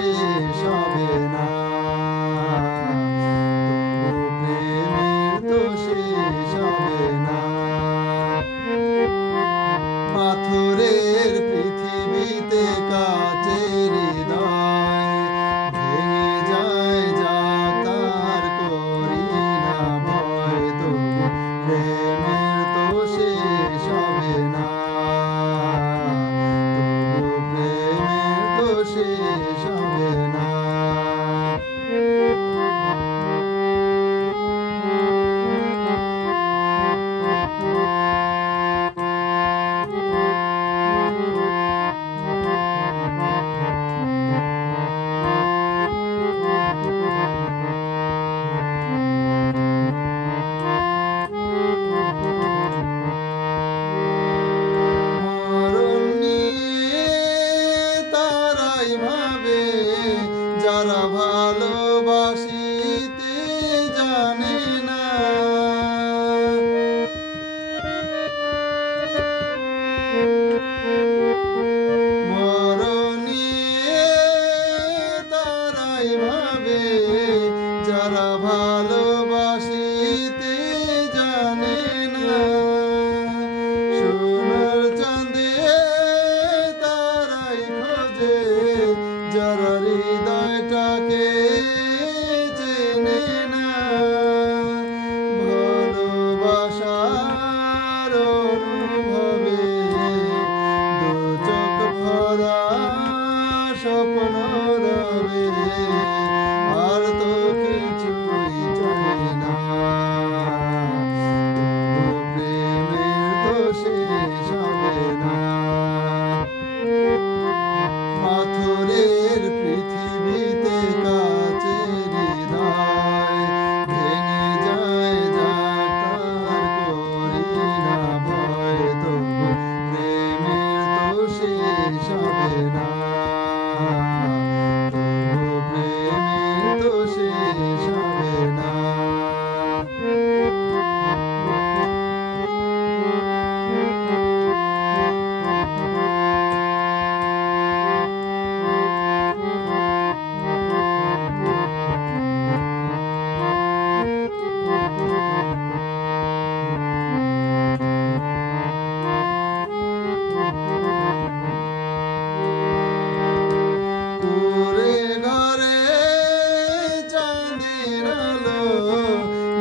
শেষ হবে না, তবু প্রেমের তো শেষ হবে না। পাথরের পৃথিবীতে কাচের হৃদয় ভেঙে যায়, যা তার করি না ভয়, তবু প্রেমের তো শেষ হবে না, তবু প্রেমের তো শেষ হবে না। যারা ভালোবাসিতে জানে না, মরণ নিয়ে তারাই ভাবে, যারা ভালোবাসিতে জানে না। সোনার চাঁদে তারাই খোঁজে, যারা হৃদয়টাকে চেনে না। ভালোবাসার অনুভবে দু চোখ ভরা স্বপ্ন রবে, আর তো কিছুই চাই না, তবু প্রেমের তো শেষ হবে না। পাথরের পৃথিবীতে কাচের হৃদয় ভেঙে যায়, যা তার করি না ভয়, তবু প্রেমের তো শেষ হবে না, তবু প্রেমের তো শেষ হবে না।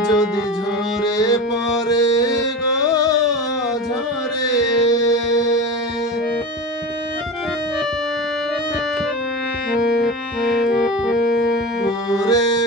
যদি ঝরে পড়ে গো ঝরে, পুরে